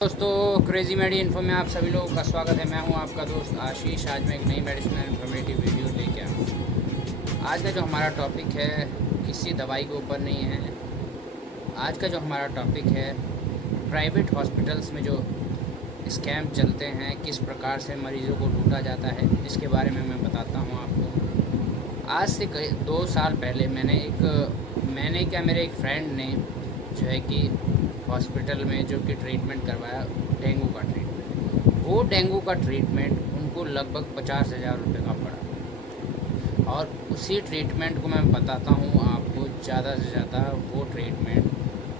दोस्तों, क्रेजी मेडी इन्फो में आप सभी लोगों का स्वागत है। मैं हूं आपका दोस्त आशीष। आज मैं एक नई मेडिसिन इन्फॉर्मेटिव वीडियो लेके आया हूं। आज का जो हमारा टॉपिक है किसी दवाई के ऊपर नहीं है। आज का जो हमारा टॉपिक है प्राइवेट हॉस्पिटल्स में जो स्कैम चलते हैं, किस प्रकार से मरीज़ों को लूटा जाता है, इसके बारे में मैं बताता हूं आपको। आज से 2 साल पहले मेरे एक फ्रेंड ने जो है कि हॉस्पिटल में जो कि ट्रीटमेंट करवाया, डेंगू का ट्रीटमेंट। वो डेंगू का ट्रीटमेंट उनको लगभग 50,000 रुपये का पड़ा। और उसी ट्रीटमेंट को मैं बताता हूँ आपको, ज़्यादा से ज़्यादा वो ट्रीटमेंट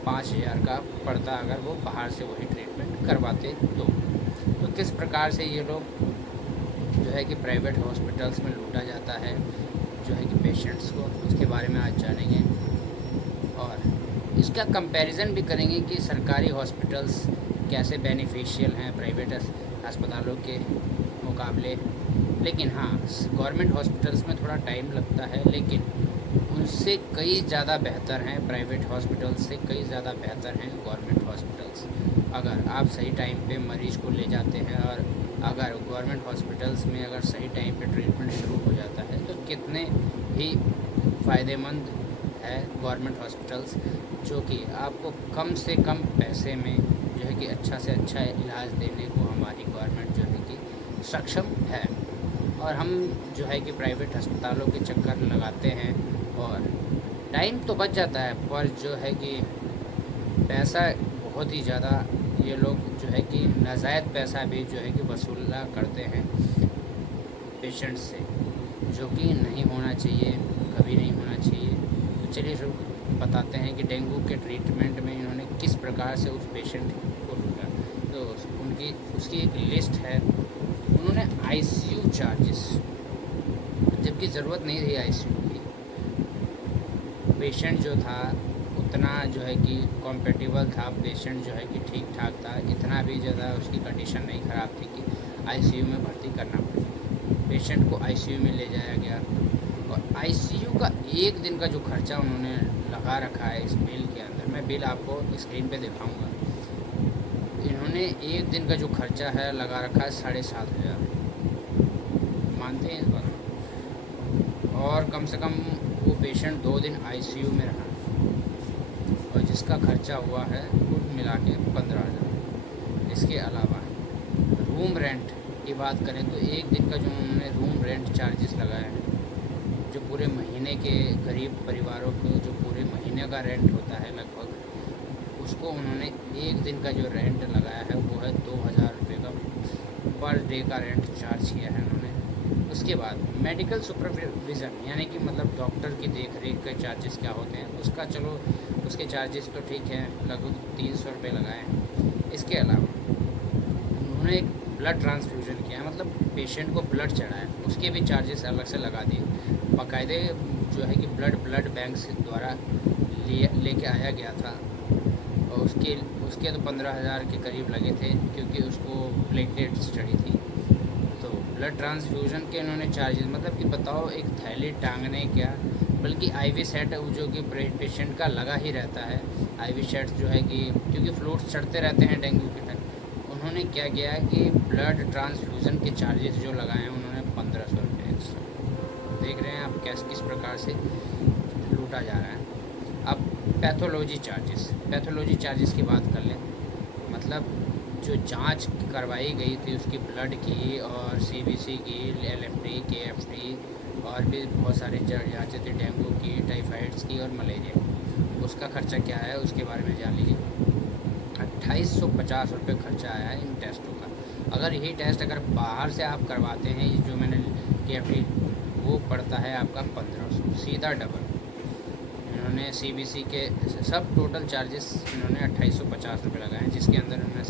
5,000 का पड़ता अगर वो बाहर से वही ट्रीटमेंट करवाते तो किस प्रकार से ये लोग जो है कि प्राइवेट हॉस्पिटल्स में लूटा जाता है जो है कि पेशेंट्स को, उसके बारे में आज जानेंगे। और इसका कंपैरिजन भी करेंगे कि सरकारी हॉस्पिटल्स कैसे बेनिफिशियल हैं प्राइवेट अस्पतालों के मुकाबले। लेकिन हाँ, गवर्नमेंट हॉस्पिटल्स में थोड़ा टाइम लगता है, लेकिन उनसे कई ज़्यादा बेहतर हैं। प्राइवेट हॉस्पिटल्स से कई ज़्यादा बेहतर हैं गवर्नमेंट हॉस्पिटल्स। अगर आप सही टाइम पे मरीज़ को ले जाते हैं और अगर गवर्नमेंट हॉस्पिटल्स में अगर सही टाइम पे ट्रीटमेंट शुरू हो जाता है तो कितने ही फ़ायदेमंद है गवर्नमेंट हॉस्पिटल्स, जो कि आपको कम से कम पैसे में जो है कि अच्छा से अच्छा इलाज देने को हमारी गवर्नमेंट जो है कि सक्षम है। और हम जो है कि प्राइवेट अस्पतालों के चक्कर लगाते हैं और टाइम तो बच जाता है, पर जो है कि पैसा बहुत ही ज़्यादा ये लोग जो है कि नाजायज़ पैसा भी जो है कि वसूला करते हैं पेशेंट्स से, जो कि नहीं होना चाहिए, कभी नहीं होना चाहिए। तो चलिए शुरू बताते हैं कि डेंगू के ट्रीटमेंट में इन्होंने किस प्रकार से उस पेशेंट को लूटा। तो उसकी एक लिस्ट है। उन्होंने आईसीयू चार्जेस, जबकि ज़रूरत नहीं थी आईसीयू की। पेशेंट जो था उतना जो है कि कॉम्पेटिबल था, पेशेंट जो है कि ठीक ठाक था, इतना भी ज़्यादा उसकी कंडीशन नहीं ख़राब थी कि आईसीयू में भर्ती करना पड़े। पेशेंट को आईसीयू में ले जाया गया और आईसीयू का एक दिन का जो खर्चा उन्होंने लगा रखा है इस बिल के अंदर, मैं बिल आपको स्क्रीन पे दिखाऊंगा। इन्होंने एक दिन का जो खर्चा है लगा रखा है 7,500। मानते हैं इस बात? और कम से कम वो पेशेंट 2 दिन आईसीयू में रहा और जिसका खर्चा हुआ है कुल मिला के 15,000। इसके अलावा रूम रेंट की बात करें तो एक दिन का जो उन्होंने रूम रेंट चार्जेस लगाए हैं, जो पूरे महीने के गरीब परिवारों को जो पूरे महीने का रेंट होता है लगभग, उसको उन्होंने एक दिन का जो रेंट लगाया है वो है 2,000 रुपये का पर डे का रेंट चार्ज किया है उन्होंने। उसके बाद मेडिकल सुपरविज़न, यानी कि मतलब डॉक्टर की देख रेख के चार्जेस क्या होते हैं, उसका चलो उसके चार्जेस तो ठीक है, लगभग 300 रुपये लगाए हैं। इसके अलावा उन्होंने एक ब्लड ट्रांसफ्यूज़न किया, मतलब पेशेंट को ब्लड चढ़ाया, उसके भी चार्जेस अलग से लगा दिए। बाकायदे जो है कि ब्लड बैंक से द्वारा लेके आया गया था और उसके तो 15,000 के करीब लगे थे, क्योंकि उसको प्लेटलेट्स चढ़ी थी। तो ब्लड ट्रांसफ्यूज़न के इन्होंने चार्जेस, मतलब कि बताओ, एक थैली टांगने क्या, बल्कि आईवी सेट जो कि पेशेंट का लगा ही रहता है। आईवी सेट जो है कि क्योंकि फ्लूइड्स चढ़ते रहते हैं डेंगू के टाइम, उन्होंने क्या किया है कि ब्लड ट्रांसफ्यूज़न के चार्जेस जो लगाए हैं उन्होंने 1,500 रुपये एक्स्ट्रा। देख रहे हैं आप किस प्रकार से लूटा जा रहा है। अब पैथोलॉजी चार्जेस की बात कर लें, मतलब जो जांच करवाई गई थी उसकी ब्लड की और सीबीसी की, एलएफटी, केएफटी और भी बहुत सारी जांचें थी, डेंगू की, टाइफाइड्स की और मलेरिया, उसका खर्चा क्या है उसके बारे में जान लीजिए। 2,850 रुपये खर्चा आया है इन टेस्टों का। अगर यही टेस्ट अगर बाहर से आप करवाते हैं, ये जो मैंने केएफटी, वो पड़ता है आपका 1,500, सीधा डबल। इन्होंने सीबीसी के सब टोटल चार्जेस इन्होंने 2,850 रुपये लगाए हैं, जिसके अंदर इन्होंने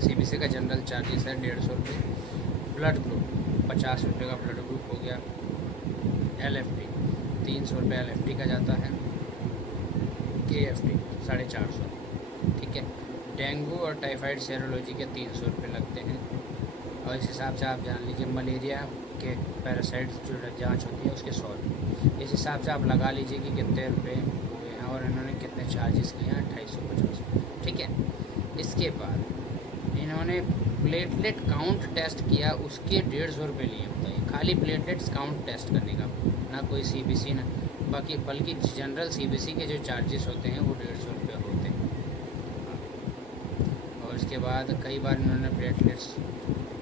सीबीसी का जनरल चार्जेस है 150 रुपये, ब्लड ग्रुप 50 रुपये का ब्लड ग्रुप हो गया, एलएफटी 300 रुपये एलएफटी का जाता है, केएफटी 450, ठीक है। डेंगू और टाइफाइड सेरोलॉजी के 300 रुपये लगते हैं। और इस हिसाब से आप जान लीजिए मलेरिया के पैरासाइट्स जो जांच होती है उसके 100 रुपये। इस हिसाब से आप लगा लीजिए कि कितने रुपए हुए हैं और इन्होंने कितने चार्जेस किए हैं, 2,850, ठीक है। इसके बाद इन्होंने प्लेटलेट काउंट टेस्ट किया, उसके 150 रुपये लिए। बताइए, खाली प्लेटलेट्स काउंट टेस्ट करने का, ना कोई सीबीसी ना बाकी, बल्कि जनरल सीबीसी के जो चार्जेस होते हैं वो 150 रुपये होते हैं। और उसके बाद कई बार इन्होंने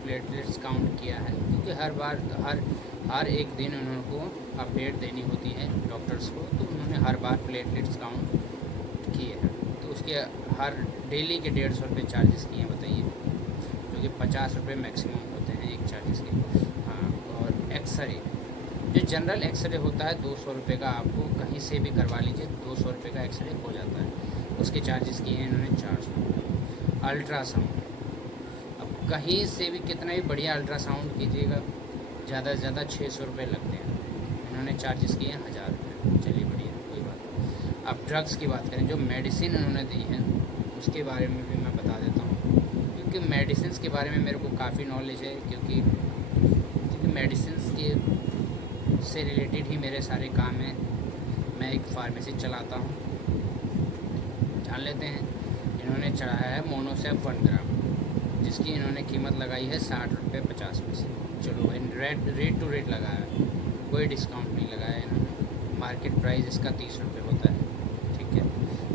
प्लेटलेट्स काउंट किया है, क्योंकि हर बार हर एक दिन उनको अपडेट देनी होती है डॉक्टर्स को, तो उन्होंने हर बार प्लेटलेट्स काउंट किए हैं। तो उसके हर डेली के 150 रुपये चार्जेस किए हैं। बताइए, जो कि 50 रुपये मैक्सिमम होते हैं एक चार्जेस के। हाँ, और एक्सरे, जो जनरल एक्सरे होता है 200 रुपये का, आपको कहीं से भी करवा लीजिए 200 रुपये का एक्सरे हो जाता है। उसके चार्जेस किए हैं इन्होंने 400। अल्ट्रासाउंड, अब कहीं से भी कितना भी बढ़िया अल्ट्रासाउंड कीजिएगा, ज़्यादा से ज़्यादा 600 रुपये लगते हैं। इन्होंने चार्जेस किए हैं 1000 रुपये। चलिए बढ़िया, कोई बात। अब ड्रग्स की बात करें, जो मेडिसिन उन्होंने दी है उसके बारे में भी मैं बता देता हूँ, क्योंकि मेडिसिन के बारे में मेरे को काफ़ी नॉलेज है, क्योंकि मेडिसिन के से रिलेटेड ही मेरे सारे काम हैं। मैं एक फार्मेसी चलाता हूँ। जान लेते हैं, इन्होंने चढ़ाया है मोनोसेप 1 ग्राम, जिसकी इन्होंने कीमत लगाई है 60 रुपये 50 पैसे। चलो रेट टू रेट लगाया है, कोई डिस्काउंट नहीं लगाया इन्होंने। मार्केट प्राइस इसका 30 रुपये होता है, ठीक है।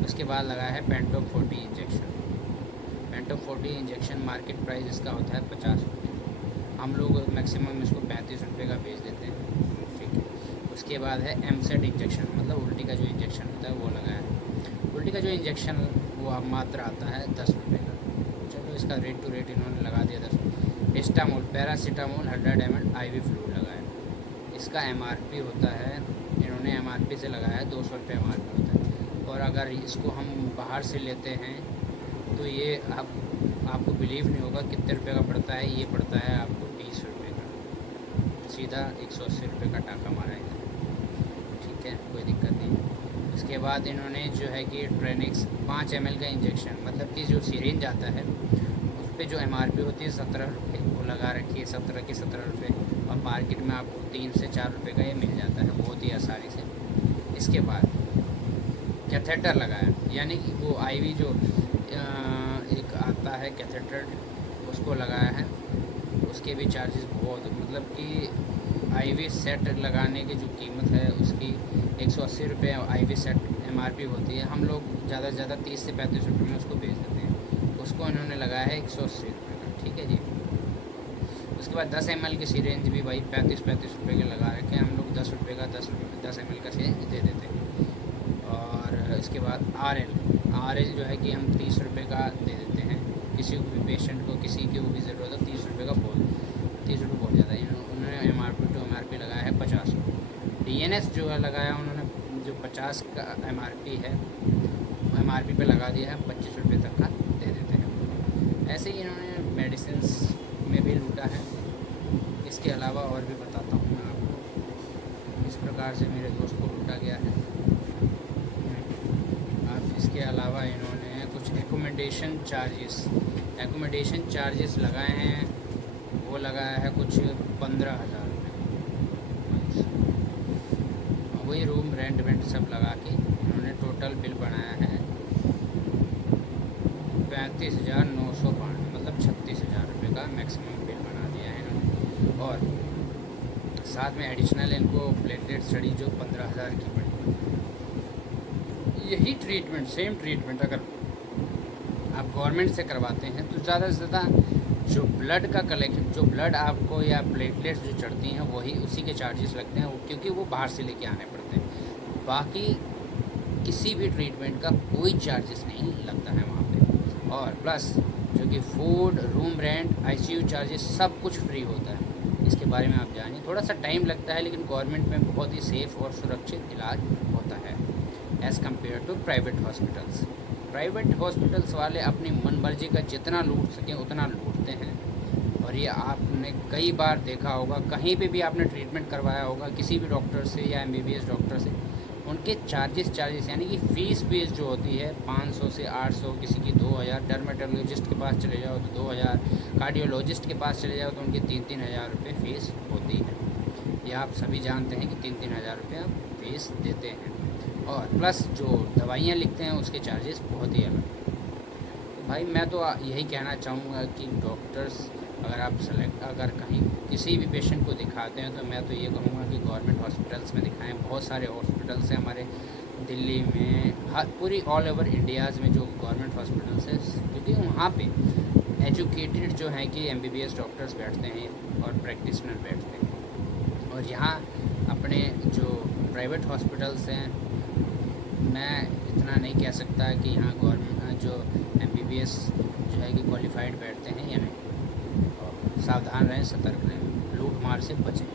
उसके बाद लगाया है पेंटोप 40 इंजेक्शन। पेंटोप 40 इंजेक्शन मार्केट प्राइस इसका होता है 50 रुपये। हम लोग मैक्सिमम इसको 35 रुपये का बेच देते हैं, ठीक है। उसके बाद है एमसेट इंजेक्शन, मतलब उल्टी का जो इंजेक्शन होता है वो लगाया है। उल्टी का जो इंजेक्शन वो अब मात्र आता है 10 रुपये का। चलो इसका रेट टू रेट इन्होंने लगा दिया 10। हिस्टामोल, पैरासीटामोल 100 ml IV फ्लूइड लगाया। इसका MRP होता है, इन्होंने MRP से लगाया है 200 रुपये MRP होता है। और अगर इसको हम बाहर से लेते हैं तो ये आपको बिलीव नहीं होगा कितने रुपये का पड़ता है। ये पड़ता है आपको 20 रुपये का, सीधा 180 रुपये का टाका मारा है, ठीक है, कोई दिक्कत नहीं। उसके बाद इन्होंने जो है कि ट्रेनिक्स 5 ml का इंजेक्शन, मतलब कि जो सिरिंज आता है उस पर जो MRP होती है 17 रुपये, वो लगा रखी है 17 के 17 रुपये। और मार्केट में आपको 3 से 4 रुपये का ये मिल जाता है बहुत ही आसानी से। इसके बाद कैथेटर लगाया, यानी कि वो IV जो एक आता है कैथेटर, उसको लगाया है। उसके भी चार्जेस बहुत, मतलब कि IV सेट लगाने की जो कीमत है उसकी 180 रुपये IV सेट MRP होती है। हम लोग ज़्यादा से ज़्यादा 30 से 35 रुपये में उसको बेच देते हैं। उसको इन्होंने लगाया है 180 रुपये का, ठीक है जी। उसके बाद 10 ml की सिरेंज भी भाई 35 रुपये के लगा रखे हैं। हम लोग 10 रुपये का 10 ml का सिरेंज दे देते हैं। और इसके बाद RL जो है कि हम 30 रुपये का दे देते हैं किसी को भी, पेशेंट को, किसी की वो भी ज़रूरत है। 30 रुपये का 30 रुपये बहुत ज़्यादा है। उन्होंने MRP टू MRP लगाया है 50 रुपये। DNS जो है लगाया उन्होंने, जो 50 का MRP है MRP पे लगा दिया है, 25 रुपये तक का दे देते हैं। ऐसे ही इन्होंने मेडिसिन में भी लूटा है। इसके अलावा और भी बताता हूँ मैं आपको, इस प्रकार से मेरे दोस्त को लूटा गया है। इसके अलावा इन्होंने कुछ एकोमोडेशन चार्जेस लगाए हैं, वो लगाया है कुछ 15,000 रुपये। वही रूम रेंट सब लगा के इन्होंने टोटल बिल बनाया है 35,905, मतलब 36,000 रुपये का मैक्सिमम बिल बना दिया है इन्होंने। और साथ में एडिशनल इनको प्लेटलेट स्टडी जो 15,000 की पड़ी। यही ट्रीटमेंट, सेम ट्रीटमेंट अगर आप गवर्नमेंट से करवाते हैं तो ज़्यादा से ज़्यादा जो ब्लड का कलेक्शन, जो ब्लड आपको या प्लेटलेट्स जो चढ़ती हैं वही उसी के चार्जेस लगते हैं, क्योंकि वो बाहर से लेके आने पड़ते हैं। बाकी किसी भी ट्रीटमेंट का कोई चार्जेस नहीं लगता है वहाँ पे। और प्लस जो कि food, room rent, ICU charges सब कुछ फ्री होता है। इसके बारे में आप जानिए। थोड़ा सा टाइम लगता है, लेकिन गवर्नमेंट में बहुत ही सेफ़ और सुरक्षित इलाज होता है as compare to private hospitals. Private hospitals वाले अपनी मनमर्जी का जितना लूट सकें उतना लूटते हैं। और ये आपने कई बार देखा होगा, कहीं पे भी आपने ट्रीटमेंट करवाया होगा किसी भी डॉक्टर से या MBBS डॉक्टर से, उनके चार्जेस यानी कि फ़ीस जो होती है 500 से 800, किसी की 2000, डर्मेटोलॉजिस्ट के पास चले जाओ तो 2000, कार्डियोलॉजिस्ट के पास चले जाओ तो उनकी 3-3 हज़ार रुपये फ़ीस होती है। ये आप सभी जानते हैं कि 3-3 हज़ार रुपये आप फ़ीस देते हैं। और प्लस जो दवाइयाँ लिखते हैं उसके चार्जेस बहुत ही अलग। भाई मैं तो यही कहना चाहूँगा कि डॉक्टर्स अगर कहीं किसी भी पेशेंट को दिखाते हैं तो मैं तो ये कहूँगा कि गवर्नमेंट हॉस्पिटल्स में दिखाएं। बहुत सारे हॉस्पिटल्स हैं हमारे दिल्ली में, हर पूरी ऑल ओवर इंडियाज़ में जो गवर्नमेंट हॉस्पिटल्स है, क्योंकि वहाँ पे एजुकेटेड जो हैं कि एमबीबीएस डॉक्टर्स बैठते हैं और प्रैक्टिशनर बैठते हैं। और यहाँ अपने जो प्राइवेट हॉस्पिटल्स हैं, मैं इतना नहीं कह सकता कि यहाँ गवर्नमेंट जो एमबीबीएस जो है कि क्वालिफाइड बैठते हैं या नहीं। और सावधान रहें, सतर्क रहें, लूट मार से बचें।